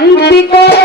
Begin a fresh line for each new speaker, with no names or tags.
শান্তি করে